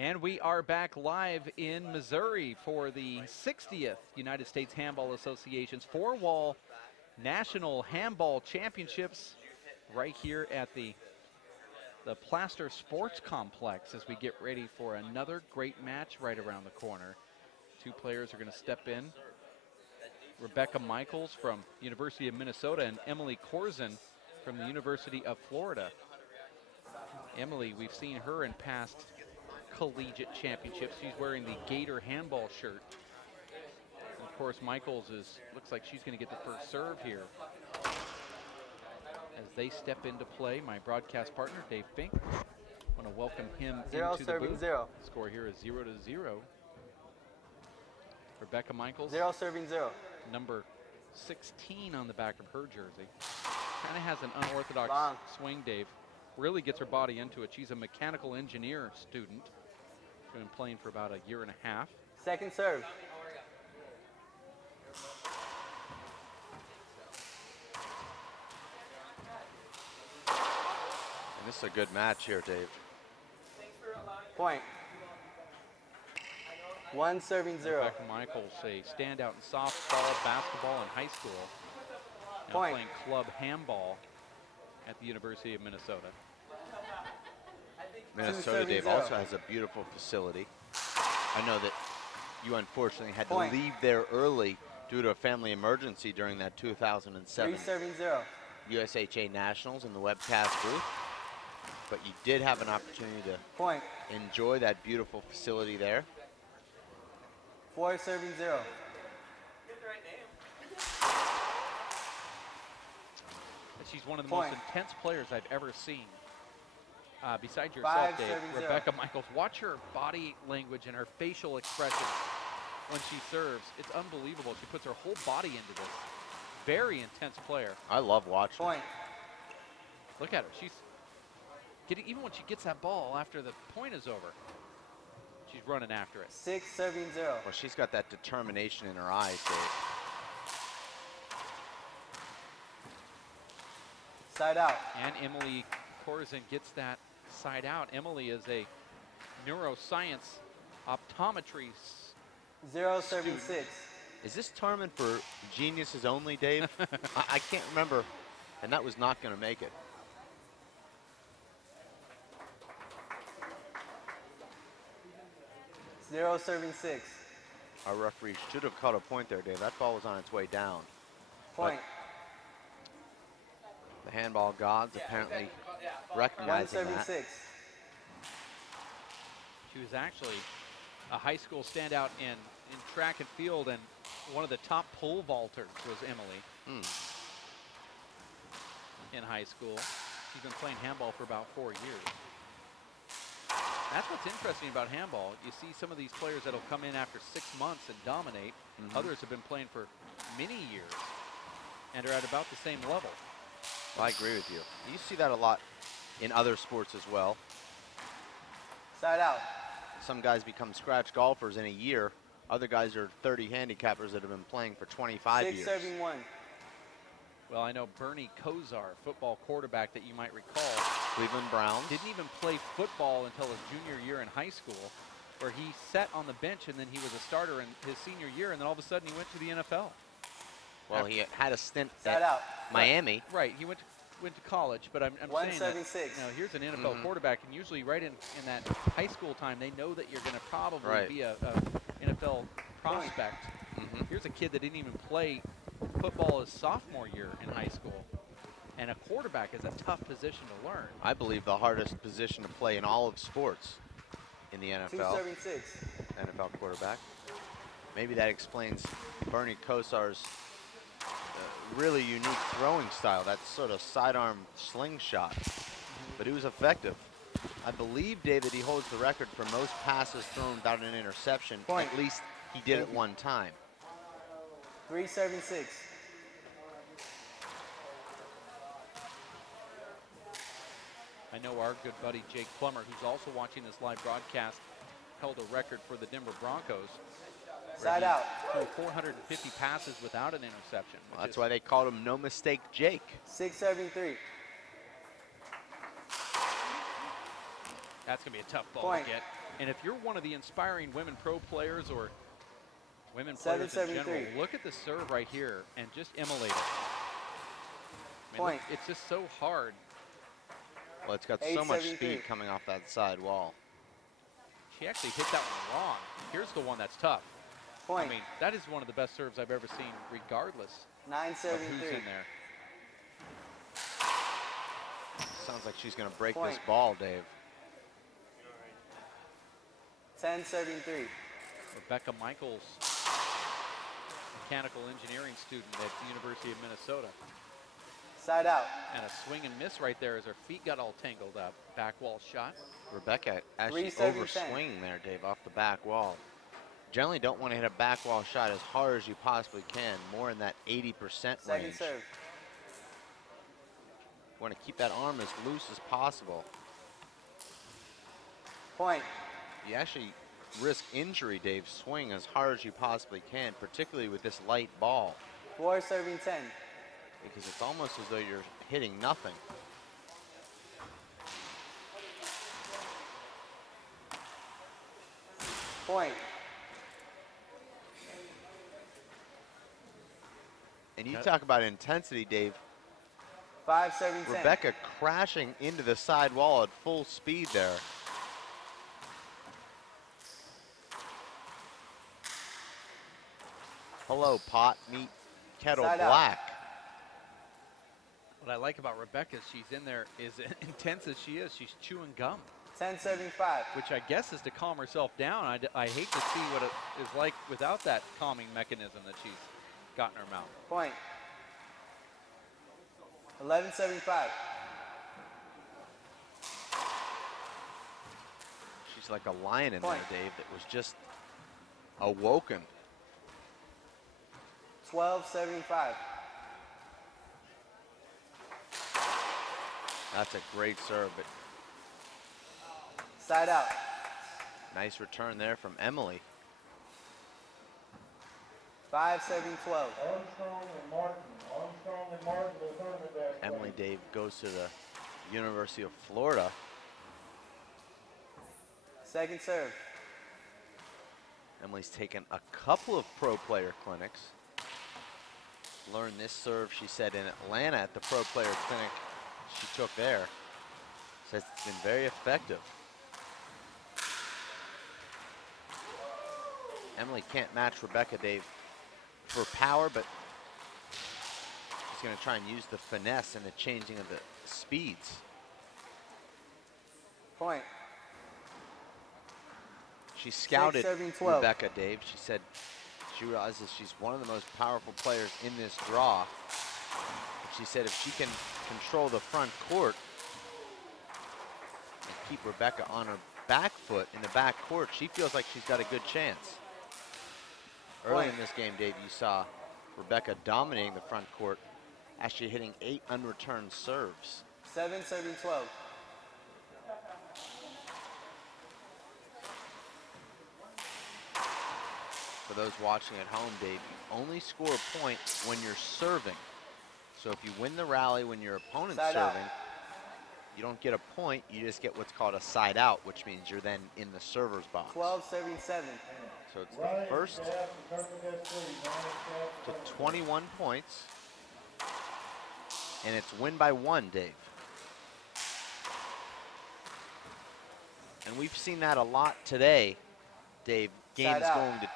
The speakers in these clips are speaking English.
And we are back live in Missouri for the 60th United States Handball Association's four-wall National Handball Championships right here at the Plaster Sports Complex as we get ready for another great match right around the corner. Two players are going to step in. Rebecca Michaels from University of Minnesota and Emily Korzen from the University of Florida. Emily, we've seen her in past collegiate championships. She's wearing the Gator handball shirt. And of course, Michaels looks like she's going to get the first serve here. As they step into play, my broadcast partner, Dave Fink, I want to welcome him into the booth. Zero. Score here is 0-0. Rebecca Michaels. 0 serving 0. Number 16 on the back of her jersey. Kind of has an unorthodox swing, Dave. Really gets her body into it. She's a mechanical engineer student. She's been playing for about a year and a half. Second serve. And this is a good match here, Dave. Point. 1 serving 0. Rebecca Michaels, a standout in softball, basketball, and high school. Now Point. playing club handball at the University of Minnesota. Minnesota, Dave, also has a beautiful facility. I know that you unfortunately had to leave there early due to a family emergency during that 2007 3 serving 0. USHA Nationals in the webcast booth. But you did have an opportunity to enjoy that beautiful facility there. 4 serving 0. She's one of the most intense players I've ever seen. Besides yourself, Dave, Rebecca Michaels, watch her body language and her facial expression when she serves. It's unbelievable. She puts her whole body into this. Very intense player. I love watching. Look at her. She's getting, even when she gets that ball after the point is over, she's running after it. 6 serving 0. Well, she's got that determination in her eyes, Dave. Side out. And Emily Korzen gets that side out. Emily is a neuroscience optometry 0 serving 6. Is this tournament for geniuses only, Dave? I can't remember, and that was not going to make it. Zero serving 6. Our referee should have caught a point there, Dave. That ball was on its way down. Point. But the handball gods apparently recognizing 1 serving that. 6. She was actually a high school standout in track and field, and one of the top pole vaulters was Emily in high school. She's been playing handball for about 4 years. That's what's interesting about handball. You see some of these players that'll come in after 6 months and dominate. Others have been playing for many years and are at about the same level. Well, I agree with you. You see that a lot in other sports as well. Side out. Some guys become scratch golfers in a year. Other guys are 30 handicappers that have been playing for 25 years. 6 serving 1. Well, I know Bernie Kosar, football quarterback that you might recall, Cleveland Browns. didn't even play football until his junior year in high school, where he sat on the bench and then he was a starter in his senior year, and then all of a sudden he went to the NFL. Well, he had a stint Side at out. Miami. Right, he went to college, but I'm saying that, 176. you know, here's an NFL quarterback, and usually right in that high school time, they know that you're going to probably be a NFL prospect. Here's a kid that didn't even play football his sophomore year in high school. And a quarterback is a tough position to learn. I believe the hardest position to play in all of sports in the NFL. 2 serving 6. NFL quarterback. Maybe that explains Bernie Kosar's really unique throwing style, that sort of sidearm slingshot. But he was effective. I believe, David, he holds the record for most passes thrown without an interception. At least he did it one time. 3 serving 6. I know our good buddy Jake Plummer, who's also watching this live broadcast, held a record for the Denver Broncos. Side out. 450 passes without an interception. Well, that's why they called him No Mistake Jake. 6 serving 3. That's going to be a tough ball Point. to get. And if you're one of the inspiring women pro players or women players in general, look at the serve right here and just immolate it. I mean, look, it's just so hard. Well, it's got so much speed coming off that side wall. She actually hit that one wrong. Here's the one that's tough. Point. I mean, that is one of the best serves I've ever seen, regardless of who's in there. Sounds like she's going to break this ball, Dave. 10-73. Rebecca Michaels, mechanical engineering student at the University of Minnesota. Side out. And a swing and miss right there as her feet got all tangled up. Back wall shot. Rebecca actually over-swinging there, Dave, off the back wall. Generally don't want to hit a back wall shot as hard as you possibly can, more in that 80% range. Second serve. You want to keep that arm as loose as possible. Point. You actually risk injury, Dave. Swing as hard as you possibly can, particularly with this light ball. 4 serving 10. Because it's almost as though you're hitting nothing. Point. And you talk about intensity, Dave. 5 serving 10. Rebecca crashing into the side wall at full speed there. Hello, pot, meet, kettle black. What I like about Rebecca is she's in there, as intense as she is, she's chewing gum. 10-75. Which I guess is to calm herself down. I hate to see what it is like without that calming mechanism that she's got in her mouth. Point. 11-75. She's like a lion in there, Dave, that was just awoken. 12-75. That's a great serve, but side out. Nice return there from Emily. 5 serving 12. Emily, Dave, goes to the University of Florida. Second serve. Emily's taken a couple of pro player clinics. Learned this serve, she said, in Atlanta at the pro player clinic she took there. Says it's been very effective. Emily can't match Rebecca, Dave, for power, but she's going to try and use the finesse and the changing of the speeds. Point. She scouted Rebecca, Dave. She said she realizes she's one of the most powerful players in this draw. She said if she can control the front court and keep Rebecca on her back foot in the back court, she feels like she's got a good chance. Early in this game, Dave, you saw Rebecca dominating the front court, actually hitting 8 unreturned serves. 7 serving 12. For those watching at home, Dave, you only score a point when you're serving. So if you win the rally when your opponent's serving, you don't get a point, you just get what's called a side out, which means you're then in the server's box. 12 serving 7. So it's the first to 21 points, and it's win by 1, Dave. And we've seen that a lot today, Dave. Games going to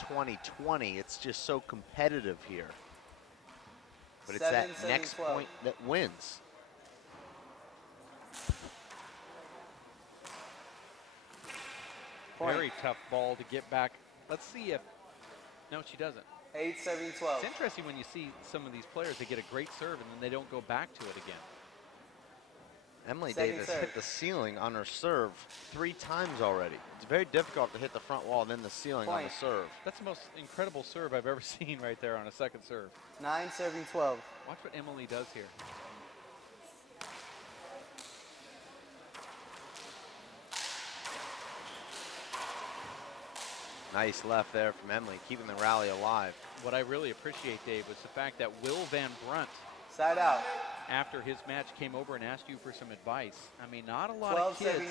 20-20. It's just so competitive here. But it's that next point that wins. Very tough ball to get back. Let's see if, no, she doesn't. 8 serving 12. It's interesting when you see some of these players, they get a great serve and then they don't go back to it again. Emily Davis hit the ceiling on her serve 3 times already. It's very difficult to hit the front wall and then the ceiling on the serve. That's the most incredible serve I've ever seen right there on a second serve. 9 serving 12. Watch what Emily does here. Nice left there from Emily, keeping the rally alive. What I really appreciate, Dave, was the fact that Will Van Brunt, side out, after his match came over and asked you for some advice. I mean, not a lot of kids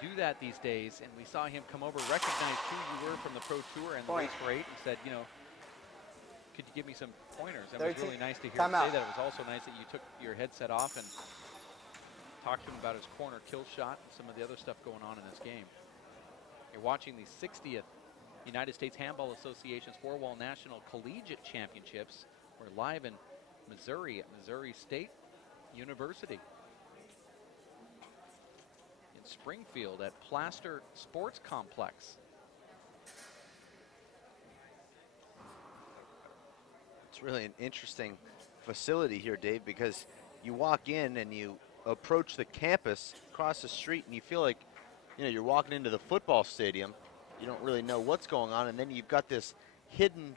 do that these days, and we saw him come over, recognize who you were from the Pro Tour and the Point. race for 8, and said, you know, could you give me some pointers? And it was 13. really nice to hear him Timeout. say that. It was also nice that you took your headset off and talked to him about his corner kill shot and some of the other stuff going on in this game. You're watching the 60th United States Handball Association's 4-wall National Collegiate Championships. We're live in Missouri at Missouri State University. In Springfield at Plaster Sports Complex. It's really an interesting facility here, Dave, because you walk in and you approach the campus across the street and you feel like, you know, you're walking into the football stadium. You don't really know what's going on, and then you've got this hidden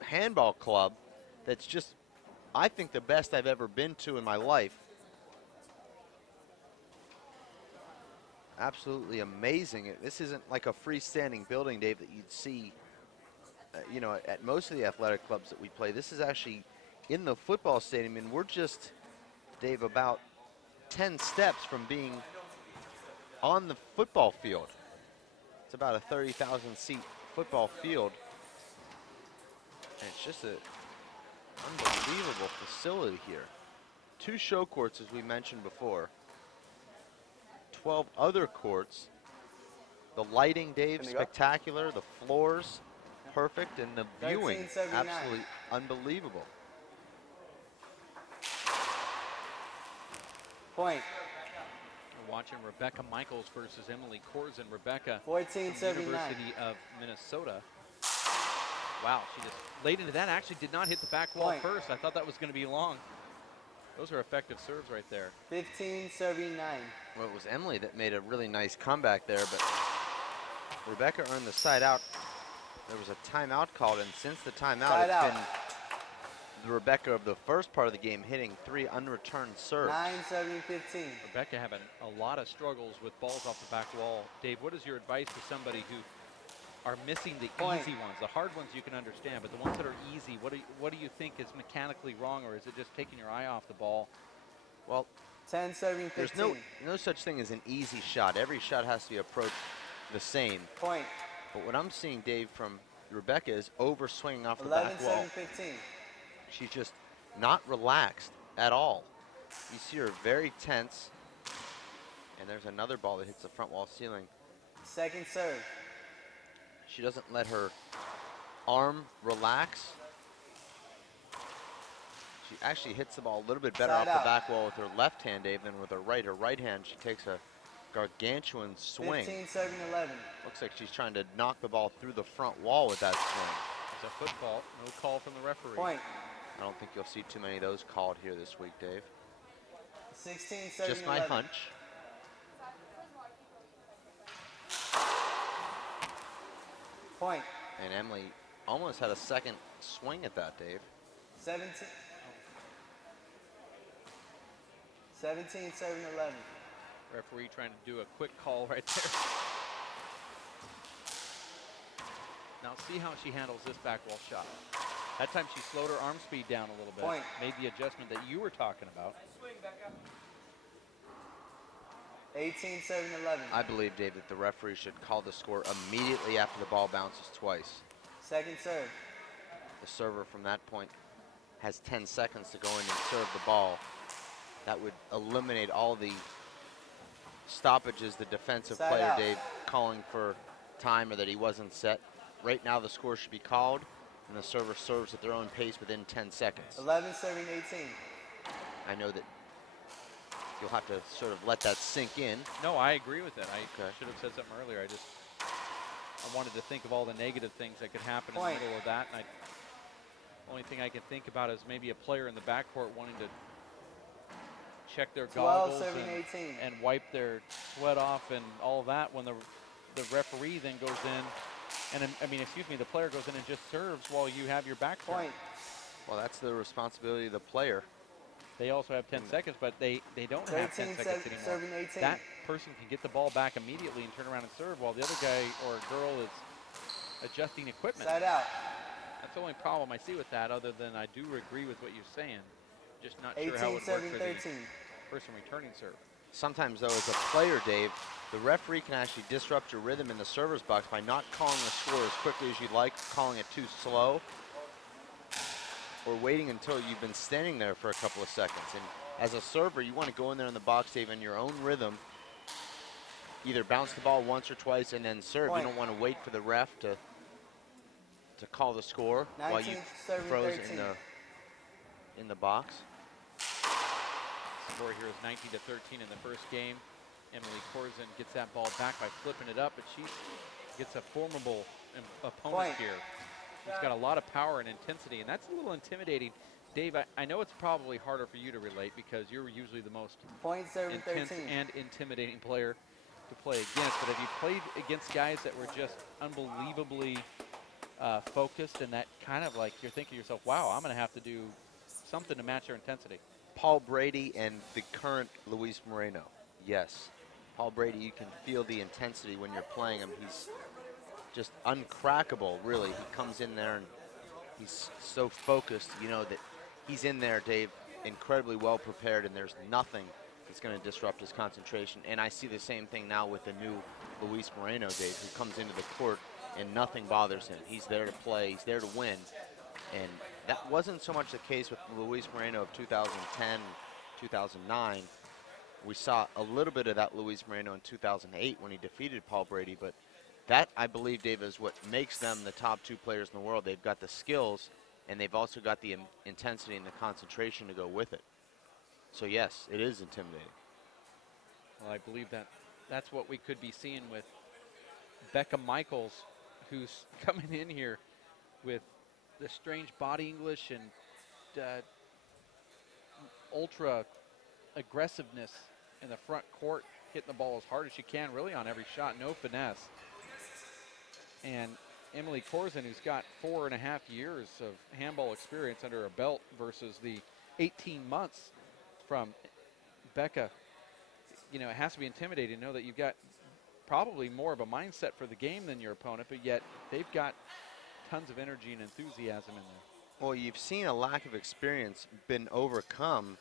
handball club that's just, I think, the best I've ever been to in my life. Absolutely amazing. This isn't like a freestanding building, Dave, that you'd see you know, at most of the athletic clubs that we play. This is actually in the football stadium, and we're just, Dave, about 10 steps from being on the football field. It's about a 30,000 seat football field. And it's just an unbelievable facility here. 2 show courts, as we mentioned before. 12 other courts. The lighting, Dave, spectacular. The floors, perfect, and the viewing, 1379. absolutely unbelievable. Point. We're watching Rebecca Michaels versus Emily Korzen. Rebecca, 1479. University of Minnesota. Wow, she just laid into that. Actually did not hit the back wall Point. first. I thought that was going to be long. Those are effective serves right there. 1579. Well, it was Emily that made a really nice comeback there, but Rebecca earned the side out. There was a timeout called, and since the timeout, Side it's out. been the Rebecca of the first part of the game hitting 3 unreturned serves. 9-7-15. Rebecca having a lot of struggles with balls off the back wall. Dave, what is your advice to somebody who are missing the Point. easy ones? The hard ones you can understand, but the ones that are easy, what do you think is mechanically wrong, or is it just taking your eye off the ball? Well, 10-7-15. there's no such thing as an easy shot. Every shot has to be approached the same. Point. But what I'm seeing, Dave, from Rebecca is over swinging off the back wall. 11-7-15. She's just not relaxed at all. You see her very tense. And there's another ball that hits the front wall ceiling. Second serve. She doesn't let her arm relax. She actually hits the ball a little bit better Side off out. the back wall with her left hand, Dave, than with her right. Her right hand, she takes a gargantuan swing. 15-7-11. Looks like she's trying to knock the ball through the front wall with that swing. It's a foot fault, no call from the referee. Point. I don't think you'll see too many of those called here this week, Dave. 16-7-11. Just my hunch. Point. And Emily almost had a second swing at that, Dave. 17-7-11. Referee trying to do a quick call right there. Now see how she handles this back wall shot. That time she slowed her arm speed down a little bit. Point. Made the adjustment that you were talking about. 18-7-11. I believe, Dave, that the referee should call the score immediately after the ball bounces twice. Second serve. The server from that point has 10 seconds to go in and serve the ball. That would eliminate all the stoppages, the defensive Side player, out. Dave, calling for time or that he wasn't set. Right now the score should be called, and the server serves at their own pace within 10 seconds. 11-7-18. I know that you'll have to sort of let that sink in. No, I agree with that. I Okay. should have said something earlier. I wanted to think of all the negative things that could happen Point. in the middle of that. And only thing I can think about is maybe a player in the backcourt wanting to check their goggles 12-7-18. and wipe their sweat off and all that when the referee then goes in. And I mean, excuse me, the player goes in and just serves while you have your back turned. Point. Well, that's the responsibility of the player. They also have 10 seconds, but they don't have 10 seconds anymore. 13-7-18. That person can get the ball back immediately and turn around and serve while the other guy or girl is adjusting equipment. Side out. That's the only problem I see with that, other than I do agree with what you're saying. Just not sure how it would work for the 18-7-13. person returning serve. sometimes, though, as a player, Dave, the referee can actually disrupt your rhythm in the server's box by not calling the score as quickly as you'd like, calling it too slow, or waiting until you've been standing there for a couple of seconds. And as a server, you want to go in there in the box, Dave, in your own rhythm, either bounce the ball once or twice and then serve. Point. You don't want to wait for the ref to call the score while you 19, serving froze 13. in the box. Score here is 19-13 in the first game. Emily Korzen gets that ball back by flipping it up, but she gets a formidable opponent Point. here. She's got a lot of power and intensity, and that's a little intimidating. Dave, I know it's probably harder for you to relate because you're usually the most Point, serving intense 13. and intimidating player to play against, but have you played against guys that were just unbelievably focused, and that kind of like you're thinking to yourself, wow, I'm going to have to do something to match their intensity? Paul Brady and the current Luis Moreno. Yes. Paul Brady, you can feel the intensity when you're playing him. He's just uncrackable, really. He comes in there and he's so focused, you know, that he's in there, Dave, incredibly well prepared, and there's nothing that's going to disrupt his concentration. And I see the same thing now with the new Luis Moreno, Dave, who comes into the court and nothing bothers him. He's there to play. He's there to win. And that wasn't so much the case with Luis Moreno of 2010, 2009. We saw a little bit of that Luis Moreno in 2008 when he defeated Paul Brady, but that, I believe, Dave, is what makes them the top two players in the world. They've got the skills, and they've also got the intensity and the concentration to go with it. So, yes, it is intimidating. Well, I believe that's what we could be seeing with Becca Michaels, who's coming in here with the strange body English and ultra aggressiveness in the front court, hitting the ball as hard as she can, really on every shot, no finesse. And Emily Korzen, who's got 4.5 years of handball experience under her belt versus the 18 months from Becca, you know, it has to be intimidating to know that you've got probably more of a mindset for the game than your opponent, but yet they've got tons of energy and enthusiasm in there. Well, you've seen a lack of experience been overcome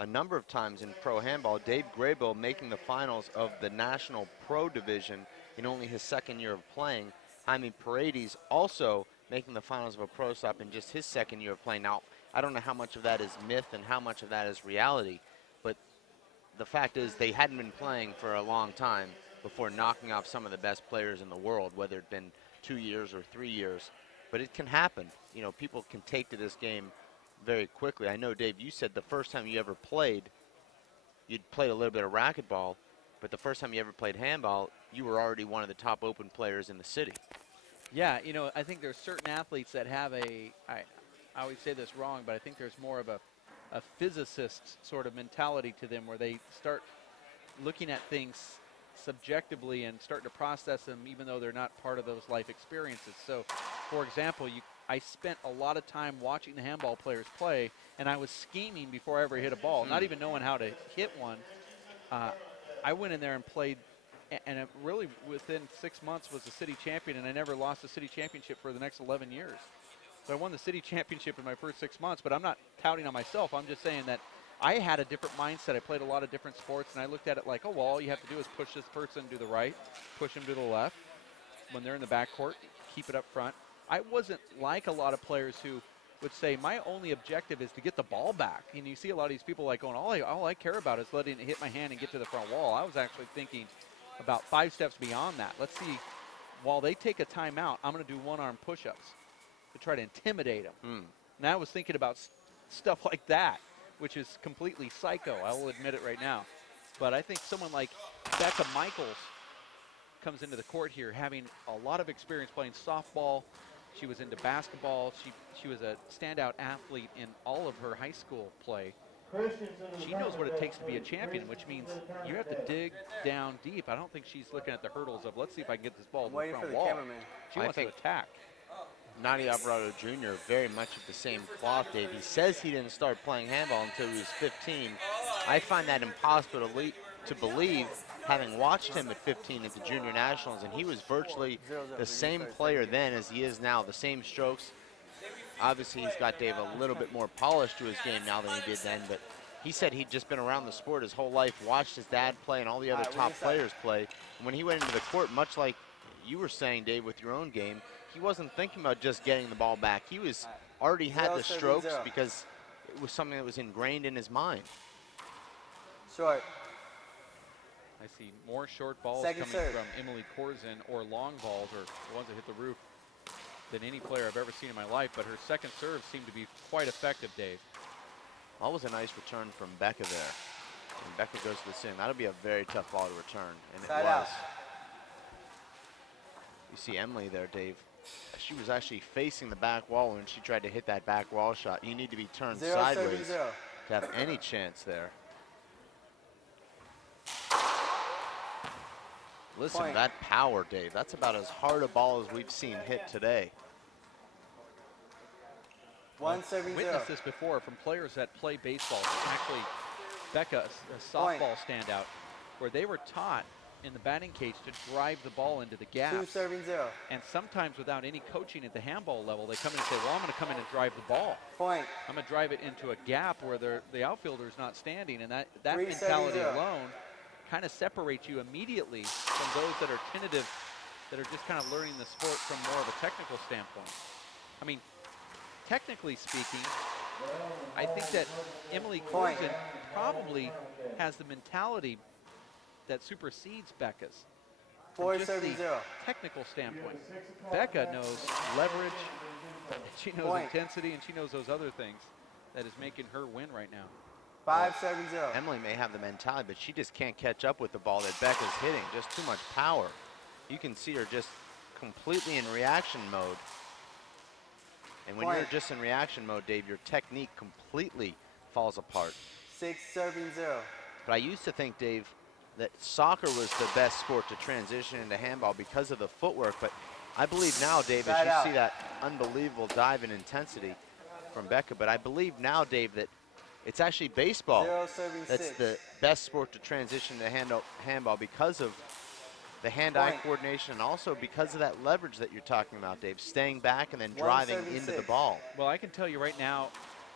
a number of times in pro handball. Dave Graybill making the finals of the National Pro Division in only his second year of playing. Jaime Paredes also making the finals of a pro stop in just his second year of playing. Now, I don't know how much of that is myth and how much of that is reality, but the fact is they hadn't been playing for a long time before knocking off some of the best players in the world, whether it's been 2 years or 3 years. But it can happen. You know, people can take to this game very quickly. I know, Dave, you said the first time you ever played, you'd played a little bit of racquetball, but the first time you ever played handball, you were already one of the top open players in the city. Yeah, you know, I think there's certain athletes that have I always say this wrong, but I think there's more of a physicist sort of mentality to them where they start looking at things subjectively and start to process them even though they're not part of those life experiences. So, for example, I spent a lot of time watching the handball players play, and I was scheming before I ever hit a ball, not even knowing how to hit one. I went in there and played, and it really within 6 months was the city champion, and I never lost the city championship for the next 11 years. So I won the city championship in my first 6 months, but I'm not touting on myself. I'm just saying that I had a different mindset. I played a lot of different sports, and I looked at it like, oh, well, all you have to do is push this person to the right, push them to the left. When they're in the backcourt, keep it up front. I wasn't like a lot of players who would say, my only objective is to get the ball back. And you see a lot of these people like going, all I care about is letting it hit my hand and get to the front wall. I was actually thinking about 5 steps beyond that. Let's see, while they take a timeout, I'm going to do one-arm push-ups to try to intimidate them. And I was thinking about stuff like that, which is completely psycho. I will admit it right now. But I think someone like Becca Michaels comes into the court here having a lot of experience playing softball. She was into basketball. She was a standout athlete in all of her high school play. She knows what it takes to be a champion, which means you have to dig down deep. I don't think she's looking at the hurdles of, let's see if I can get this ball to the front wall. She wants to attack. Nadia Alvarado Jr. very much of the same cloth, Dave. He says he didn't start playing handball until he was 15. I find that impossible to believe, having watched him at 15 at the Junior Nationals, and he was virtually the same player then as he is now, the same strokes. Obviously, he's got, Dave, a little bit more polish to his game now than he did then, but he said he'd just been around the sport his whole life, watched his dad play and all the other top players play. And when he went into the court, much like you were saying, Dave, with your own game, he wasn't thinking about just getting the ball back. He was already had the strokes because it was something that was ingrained in his mind. Short. I see more short balls Second coming serve. from Emily Korzen, or long balls, or the ones that hit the roof, than any player I've ever seen in my life. But her second serve seemed to be quite effective, Dave. That was a nice return from Becca there. And Becca goes to the sin. That'll be a very tough ball to return, and Side it was. out. You see Emily there, Dave. She was actually facing the back wall when she tried to hit that back wall shot. You need to be turned sideways to have any chance there. Listen to that power, Dave. That's about as hard a ball as we've seen hit today. 1-0. Witnessed this before from players that play baseball. Actually, Becca, a softball standout, where they were taught in the batting cage to drive the ball into the gaps. 2-0. And sometimes without any coaching at the handball level, they come in and say, well, I'm going to come in and drive the ball. Point. I'm going to drive it into a gap where the outfielder's not standing. And that 3-0. mentality alone kind of separates you immediately from those that are tentative, that are just kind of learning the sport from more of a technical standpoint. I mean, technically speaking, I think that Emily Korzen probably has the mentality that supersedes Becca's. From just the technical standpoint. Becca knows leverage, she knows intensity, and she knows those other things that is making her win right now. 5-0. Emily may have the mentality, but she just can't catch up with the ball that Becca's hitting. Just too much power. You can see her just completely in reaction mode. And when you're just in reaction mode, Dave, your technique completely falls apart. 6-0. But I used to think, Dave, that soccer was the best sport to transition into handball because of the footwork. But I believe now, Dave, as you see that unbelievable dive in intensity from Becca, but I believe now, Dave, that it's actually baseball that's the best sport to transition to handball because of the hand-eye coordination, and also because of that leverage that you're talking about, Dave, staying back and then driving into the ball. Well, I can tell you right now,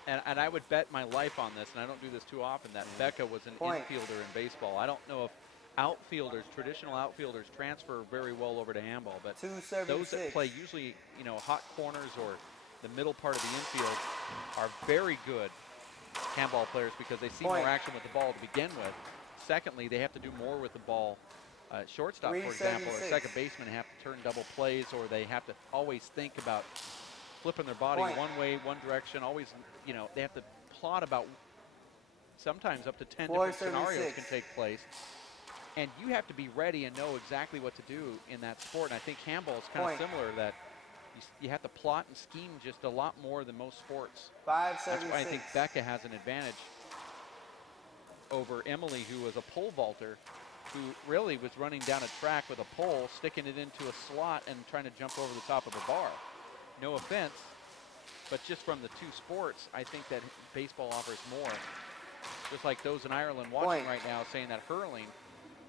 and I would bet my life on this, and I don't do this too often, that Becca was an infielder in baseball. I don't know if outfielders, traditional outfielders, transfer very well over to handball, but those that play usually, you know, hot corners or the middle part of the infield are very good handball players because they see more action with the ball to begin with. Secondly, they have to do more with the ball. Shortstop, for example, or second baseman have to turn double plays, or they have to always think about flipping their body one way, one direction. Always, you know, they have to plot about sometimes up to 10 different scenarios can take place. And you have to be ready and know exactly what to do in that sport. And I think handball is kind of similar, that you have to plot and scheme just a lot more than most sports. 5-7. That's why I think Becca has an advantage over Emily, who was a pole vaulter, who really was running down a track with a pole, sticking it into a slot and trying to jump over the top of a bar. No offense, but just from the two sports, I think that baseball offers more. Just like those in Ireland watching right now saying that hurling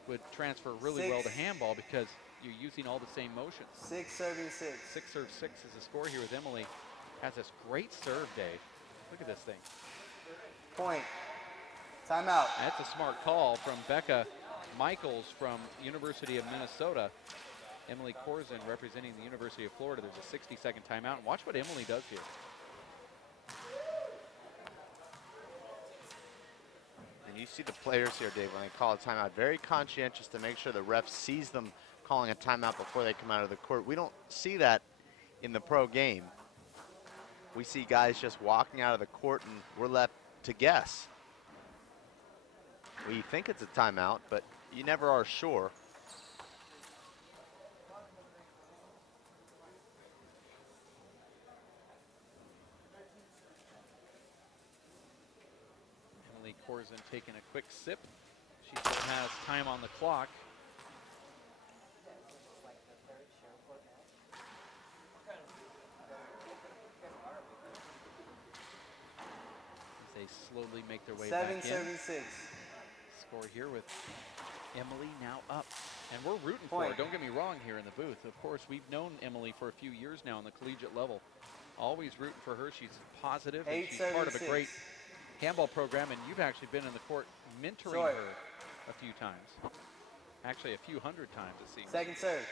would transfer really well to handball because you're using all the same motions. 6-7-6. 6-6 is the score here with Emily. Has this great serve, Dave. Look at this thing. Point. Timeout. That's a smart call from Becca Michaels from University of Minnesota. Emily Korzen representing the University of Florida. There's a 60-second timeout. And watch what Emily does here. And you see the players here, Dave, when they call a timeout, very conscientious to make sure the ref sees them calling a timeout before they come out of the court. We don't see that in the pro game. We see guys just walking out of the court and we're left to guess. We think it's a timeout, but you never are sure. Emily Korzen taking a quick sip. She still has time on the clock. As they slowly make their way back in. 7-7-6. Score here with Emily now up. And we're rooting for her. Don't get me wrong here in the booth. Of course, we've known Emily for a few years now on the collegiate level. Always rooting for her. She's positive and she's part of a great handball program, and you've actually been in the court mentoring Short. her a few times. Actually, a few hundred times it seems. Second serve.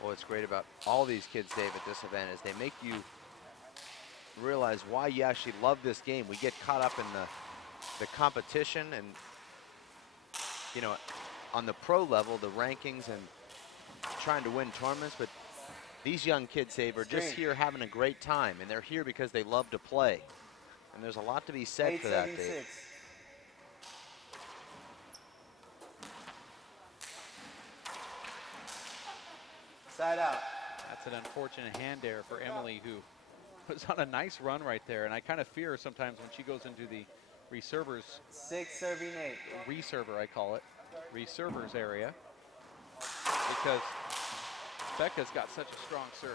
What's great about all these kids, Dave, at this event is they make you realize why you actually love this game. We get caught up in the competition and, you know, on the pro level, the rankings and trying to win tournaments, but these young kids, Dave, are just here having a great time, and they're here because they love to play. And there's a lot to be said for that, Dave. Side out. That's an unfortunate hand error for Emily, who was on a nice run right there. And I kind of fear sometimes when she goes into the reservers. 6 serving 8. Reserver, I call it. Reservers area. Because Becca's got such a strong serve.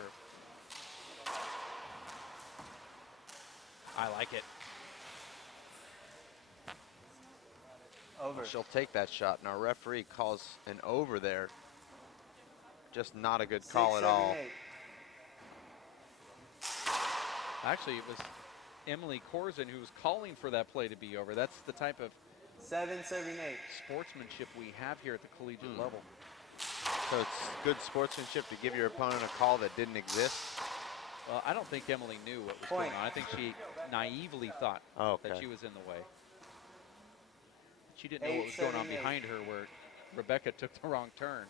I like it. Over. She'll take that shot, and our referee calls an over there. Just not a good call at all. 8. Actually, it was Emily Korzen who was calling for that play to be over. That's the type of 7 serving 8. sportsmanship we have here at the collegiate level. So it's good sportsmanship to give your opponent a call that didn't exist? Well, I don't think Emily knew what was going on. I think she naively thought that she was in the way. She didn't know what was going on behind her where Rebecca took the wrong turn.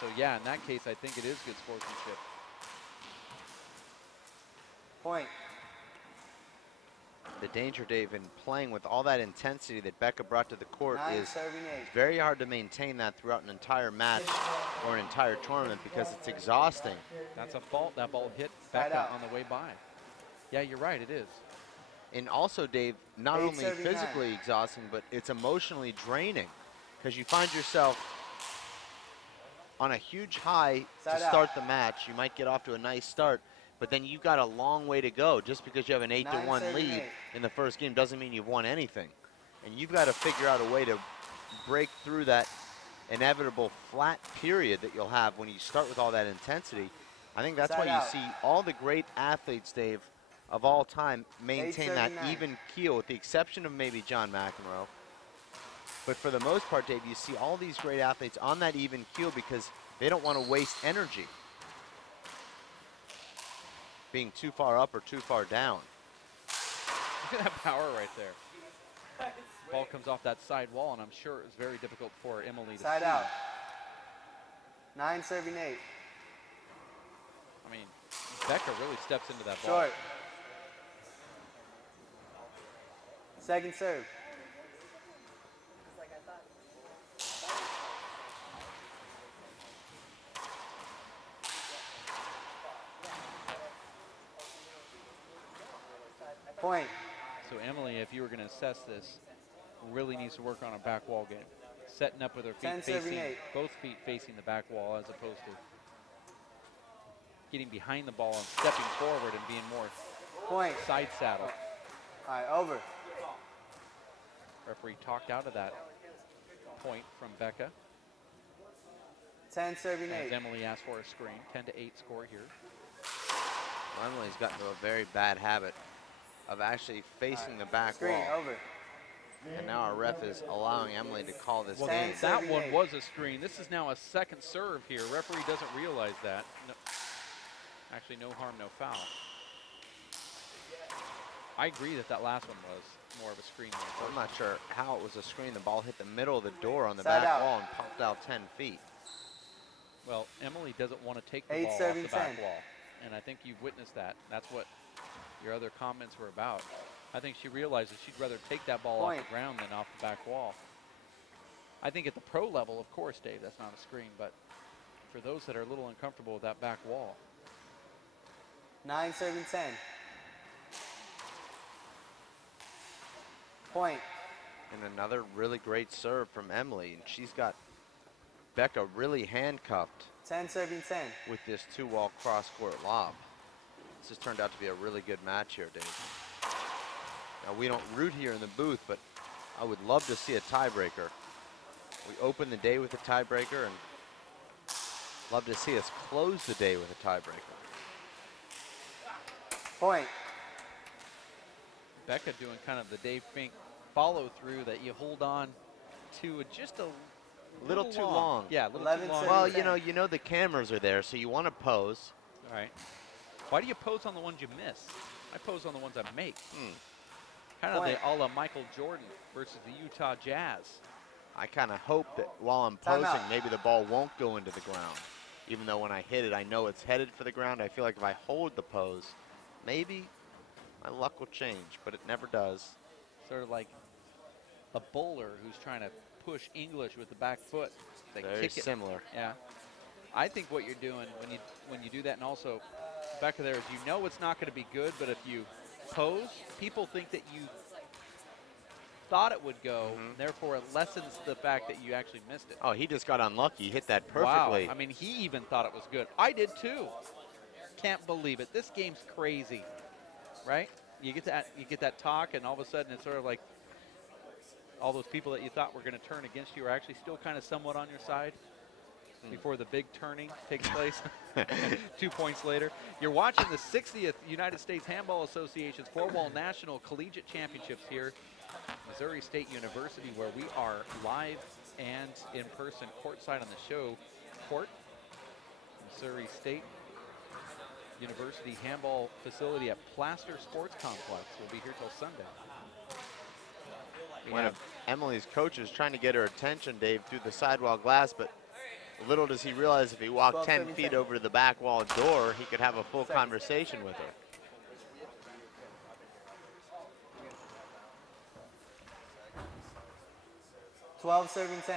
So yeah, in that case, I think it is good sportsmanship. Point. The danger, Dave, in playing with all that intensity that Becca brought to the court 9 is serving 8. very hard to maintain that throughout an entire match or an entire tournament because it's exhausting. That's a fault. That ball hit Becca on the way by. Yeah, you're right, it is. And also, Dave, not 8 only serving 9. physically exhausting, but it's emotionally draining because you find yourself on a huge high to start the match. You might get off to a nice start, but then you've got a long way to go. Just because you have an 8-1 lead in the first game doesn't mean you've won anything. And you've got to figure out a way to break through that inevitable flat period that you'll have when you start with all that intensity. I think that's why you see all the great athletes, Dave, of all time maintain that even keel, with the exception of maybe John McEnroe. But for the most part, Dave, you see all these great athletes on that even keel because they don't want to waste energy being too far up or too far down. Look at that power right there. Ball comes off that side wall, and I'm sure it was very difficult for Emily to Side see. out. 9 serving 8. I mean, Becca really steps into that ball. Short. Second serve. Point. So Emily, if you were going to assess this, really needs to work on a back wall game. Setting up with her feet facing, both feet facing the back wall as opposed to getting behind the ball and stepping forward and being more side saddle. All right, over. Referee talked out of that point from Becca. 10 serving 8. As Emily asked for a screen. 10-8 score here. Well, Emily's gotten to a very bad habit of actually facing the back wall. Over. And now our ref is allowing Emily to call this game. That one was a screen. This is now a second serve here. Referee doesn't realize that. No, actually, no harm, no foul. I agree that that last one was more of a screen than the first. I'm not sure how it was a screen. The ball hit the middle of the door on the Side back out. wall and popped out 10 feet. Well, Emily doesn't want to take the 8 ball off serving the back 10. wall. And I think you've witnessed that. That's what your other comments were about. I think she realizes she'd rather take that ball off the ground than off the back wall. I think at the pro level, of course, Dave, that's not a screen, but for those that are a little uncomfortable with that back wall. 9 serving 10. Point. And another really great serve from Emily. And she's got Becca really handcuffed 10 serving 10. with this two-wall cross-court lob. This has turned out to be a really good match here, Dave. Now, we don't root here in the booth, but I would love to see a tiebreaker. We open the day with a tiebreaker, and Love to see us close the day with a tiebreaker. Point. Becca doing kind of the Dave Fink follow through that you hold on to just a Little too long. Yeah, a little 11, too long. 7, Well, 10. you know the cameras are there, so you want to pose. All right. Why do you pose on the ones you miss? I pose on the ones I make. Kind of Point. the a la Michael Jordan versus the Utah Jazz. I kind of hope that while I'm Time posing, out. maybe the ball won't go into the ground. Even though when I hit it, I know it's headed for the ground. I feel like if I hold the pose, maybe my luck will change, but it never does. Sort of like a bowler who's trying to push English with the back foot. They Very kick it. similar. Yeah. I think what you're doing when you do that, and also Becca there, is you know it's not going to be good, but if you pose, people think that you thought it would go, therefore it lessens the fact that you actually missed it. Oh, he just got unlucky. He hit that Wow. perfectly. I mean, he even thought it was good. I did too. Can't believe it. This game's crazy, right? You get that talk, and all of a sudden it's sort of like all those people that you thought were going to turn against you are actually still kind of somewhat on your side before the big turning takes place 2 points later. You're watching the 60th United States Handball Association's four-wall national collegiate championships here at Missouri State University, where we are live and in person courtside on the show court. Missouri State University handball facility at Plaster Sports Complex. We'll be here till Sunday. One of Emily's coaches trying to get her attention, Dave, through the sidewall glass, but little does he realize if he walked 12, 10 7, feet 10. over to the back wall door, he could have a full conversation with her. Twelve, serving 10.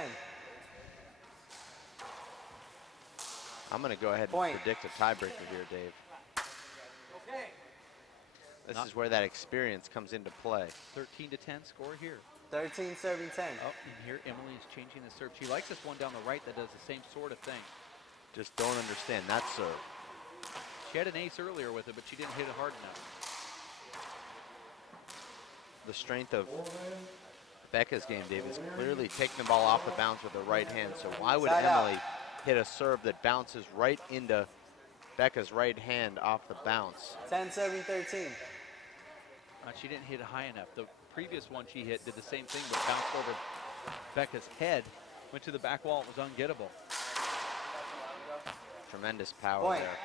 I'm going to go ahead and Point. predict a tiebreaker here, Dave. This is where that experience comes into play. 13 to 10 score here. 13, serving 10. Oh, and here Emily is changing the serve. She likes this one down the right that does the same sort of thing. Just don't understand that serve. She had an ace earlier with it, but she didn't hit it hard enough. The strength of Becca's game, Dave, is clearly taking the ball off the bounce with her right hand. So why would Side out. Emily hit a serve that bounces right into Becca's right hand off the bounce? 10, serving 13. She didn't hit it high enough. The previous one she hit did the same thing, but bounced over Becca's head, went to the back wall. It was ungettable. Tremendous power Point. there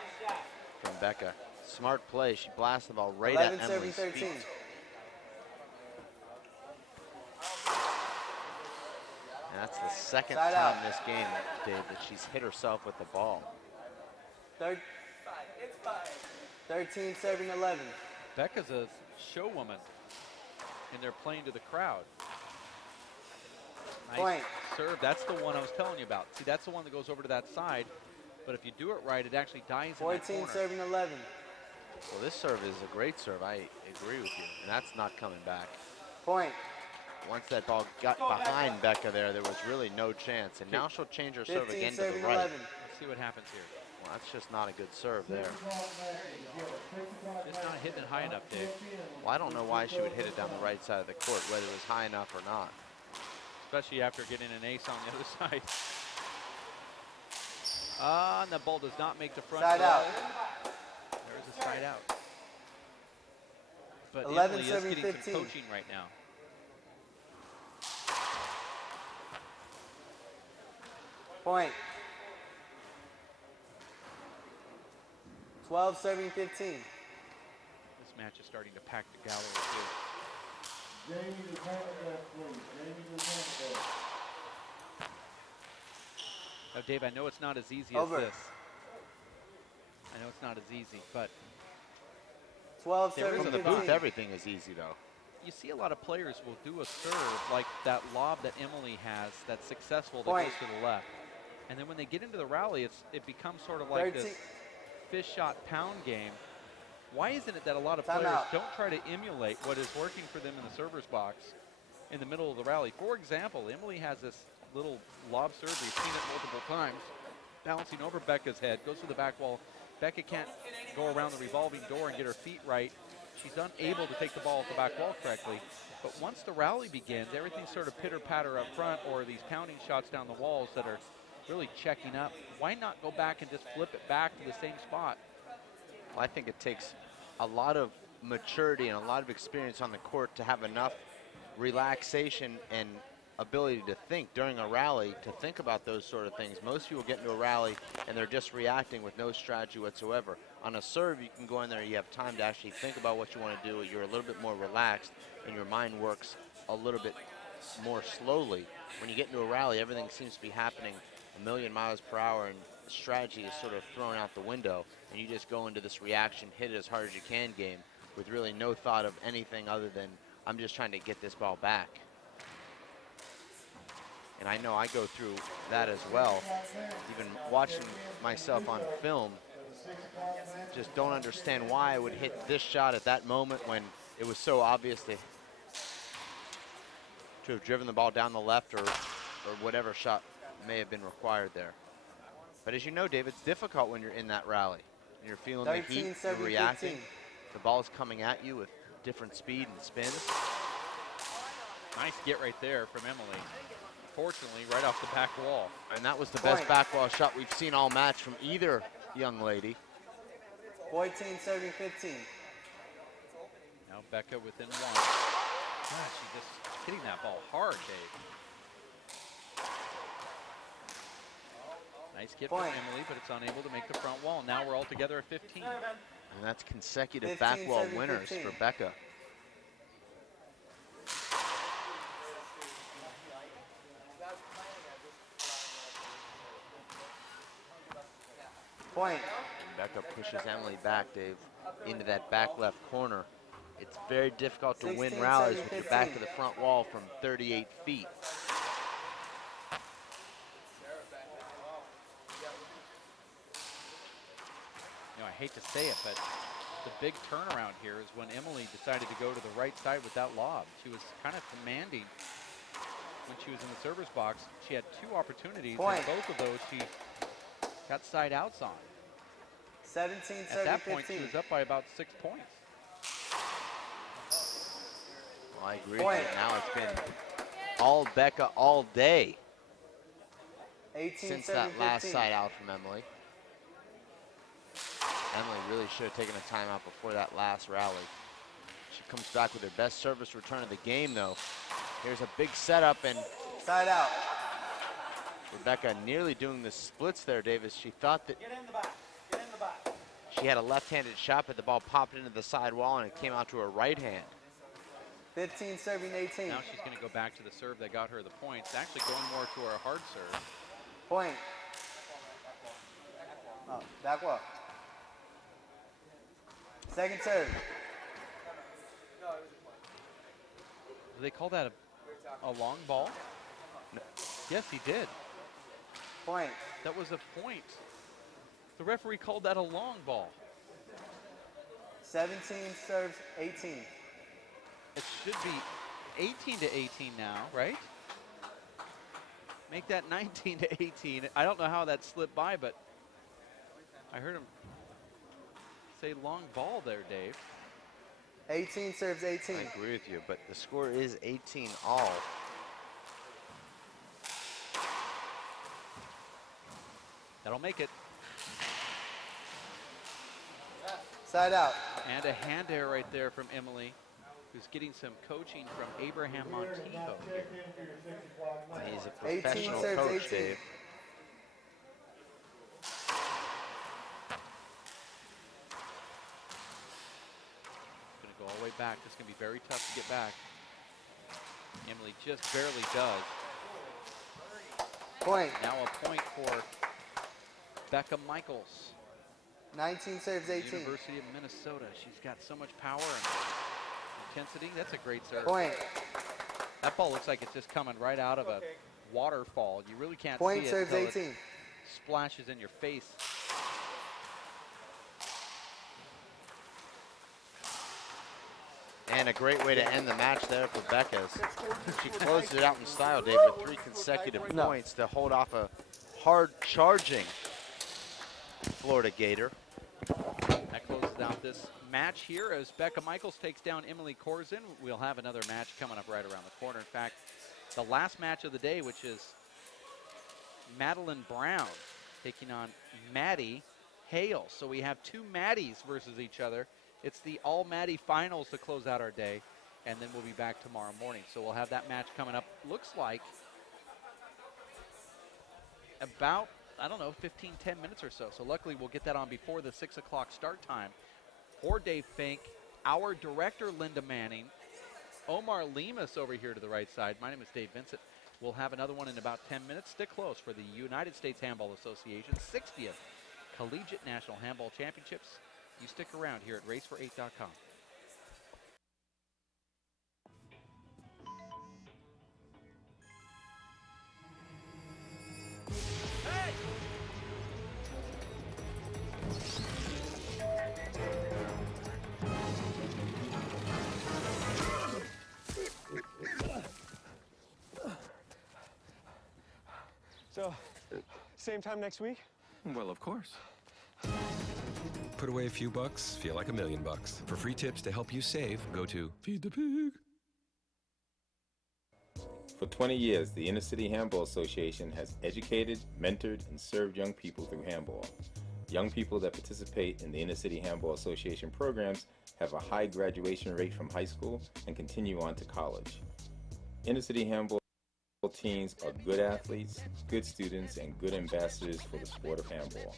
from Becca. Smart play. She blasts the ball right 11, at serving Emily's 13. feet. And that's the second Side time out. this game, Dave, that she's hit herself with the ball. 13, serving 11. Becca's a show woman, and they're playing to the crowd. Nice Point. serve. That's the one I was telling you about. See, that's the one that goes over to that side, but if you do it right, it actually dies in that 14, corner. serving 11. Well, this serve is a great serve. I agree with you. And that's not coming back. Point. Once that ball got behind Becca there was really no chance. And now she'll change her serve 15, again to the serving right. 11. Let's see what happens here. Well, that's just not a good serve there. It's not hitting it high enough, Dave. Well, I don't know why she would hit it down the right side of the court, whether it was high enough or not. Especially after getting an ace on the other side. And the ball does not make the front. Side row. out. There's a side out. But 11, Emily is serving getting 15. some coaching right now. Point. 12, serving 15. This match is starting to pack the gallery too. Now, Dave, I know it's not as easy Over. as this. I know it's not as easy, but 12, There is serving From the 15. booth, everything is easy, though. you see a lot of players will do a serve like that lob that Emily has that's successful that Point. goes to the left. And then when they get into the rally, it becomes sort of like 13. this fish shot pound game. Why isn't it that a lot of Time players out. don't try to emulate what is working for them in the server's box in the middle of the rally? For example, Emily has this little lob serve. We've seen it multiple times. Bouncing over Becca's head, goes to the back wall. Becca can't go around the revolving door and get her feet right. She's unable to take the ball off the back wall correctly. But once the rally begins, everything's sort of pitter-patter up front, or these pounding shots down the walls that are really checking up. Why not go back and just flip it back to the same spot? Well, I think it takes a lot of maturity and a lot of experience on the court to have enough relaxation and ability to think during a rally, to think about those sort of things. Most people get into a rally and they're just reacting with no strategy whatsoever. On a serve, you can go in there, you have time to actually think about what you want to do. You're a little bit more relaxed and your mind works a little bit more slowly. When you get into a rally, everything seems to be happening a million miles per hour, and strategy is sort of thrown out the window, and you just go into this reaction, hit it as hard as you can game with really no thought of anything other than, I'm just trying to get this ball back. And I know I go through that as well. Even watching myself on film, just don't understand why I would hit this shot at that moment when it was so obvious to have driven the ball down the left, or whatever shot may have been required there. But as you know, Dave, it's difficult when you're in that rally. And you're feeling the heat, you're reacting. 15. The ball's coming at you with different speed and spins. Nice get right there from Emily. Fortunately, right off the back wall. And that was the best back wall shot we've seen all match from either young lady. 14 serving 15. Now Becca within one. God, she's just hitting that ball hard, Dave. Nice get from Emily, but it's unable to make the front wall. Now we're all together at 15. And that's consecutive back wall winners 15. for Becca. Point. Becca pushes Emily back, Dave, into that back left corner. It's very difficult to win 16, rallies 7, with your 15. back to the front wall from 38 feet. You know, I hate to say it, but the big turnaround here is when Emily decided to go to the right side with that lob. She was kind of commanding when she was in the server's box. She had two opportunities, Point. and both of those she got side outs on. 17 At serving that point, 15. she was up by about 6 points. Well, I agree. Point. Now it's been all Becca all day 18 since serving that last 15. side out from Emily. Emily really should have taken a timeout before that last rally. She comes back with her best service return of the game, though. Here's a big setup, and Side out. Rebecca nearly doing the splits there, Davis. She thought that she had a left-handed shot, but the ball popped into the side wall, and it came out to her right hand. 15 serving 18. Now she's going to go back to the serve that got her the points, actually going more to her hard serve. Point. Oh, back wall. Second serve. Do they call that a long ball? No. Yes, he did. Point. That was a point. The referee called that a long ball. 17 serves 18. It should be 18 to 18 now, right? Make that 19 to 18. I don't know how that slipped by, but I heard him say long ball there, Dave. 18 serves 18. I agree with you, but the score is 18 all. That'll make it. Side out. And a hand air right there from Emily, who's getting some coaching from Abraham Montijo here. He's a 18 professional serves coach, 18. Dave. Going to go all the way back. This is going to be very tough to get back. Emily just barely does. Point. Now a point for Becca Michaels. 19 serves 18. University of Minnesota. She's got so much power and intensity. That's a great serve. Point. That ball looks like it's just coming right out of a waterfall. You really can't Point see it serves until 18. it splashes in your face. And a great way to end the match there for Becca. She closed it out in style, Dave, with 3 consecutive points to hold off a hard charging Florida Gator. That closes out this match here as Becca Michaels takes down Emily Korzen. We'll have another match coming up right around the corner. In fact, the last match of the day, which is Madeline Brown taking on Maddie Hale. So we have two Maddies versus each other. It's the all Maddie finals to close out our day, and then we'll be back tomorrow morning. So we'll have that match coming up, looks like about, I don't know, 15, 10 minutes or so. So luckily we'll get that on before the 6 o'clock start time. For Dave Fink, our director, Linda Manning, Omar Lemus over here to the right side. My name is Dave Vincent. We'll have another one in about 10 minutes. Stick close for the United States Handball Association's 60th Collegiate National Handball Championships. You stick around here at racefor8.com. So, same time next week? Well, of course. Put away a few bucks, feel like $1 million. For free tips to help you save, go to Feed the Pig. For 20 years, the Inner City Handball Association has educated, mentored, and served young people through handball. Young people that participate in the Inner City Handball Association programs have a high graduation rate from high school and continue on to college. Inner City Handball teams are good athletes, good students, and good ambassadors for the sport of handball.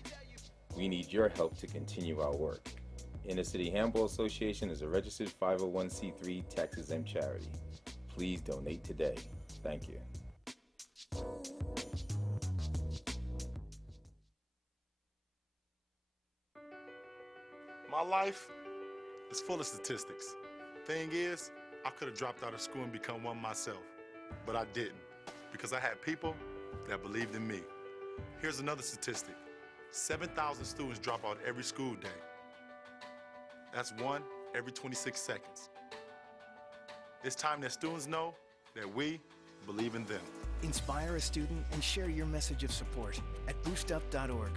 We need your help to continue our work. Inner City Handball Association is a registered 501c3 tax-exempt charity. Please donate today. Thank you. My life is full of statistics. Thing is, I could have dropped out of school and become one myself, but I didn't because I had people that believed in me. Here's another statistic. 7,000 students drop out every school day. That's one every 26 seconds. It's time that students know that we believe in them. Inspire a student and share your message of support at boostup.org.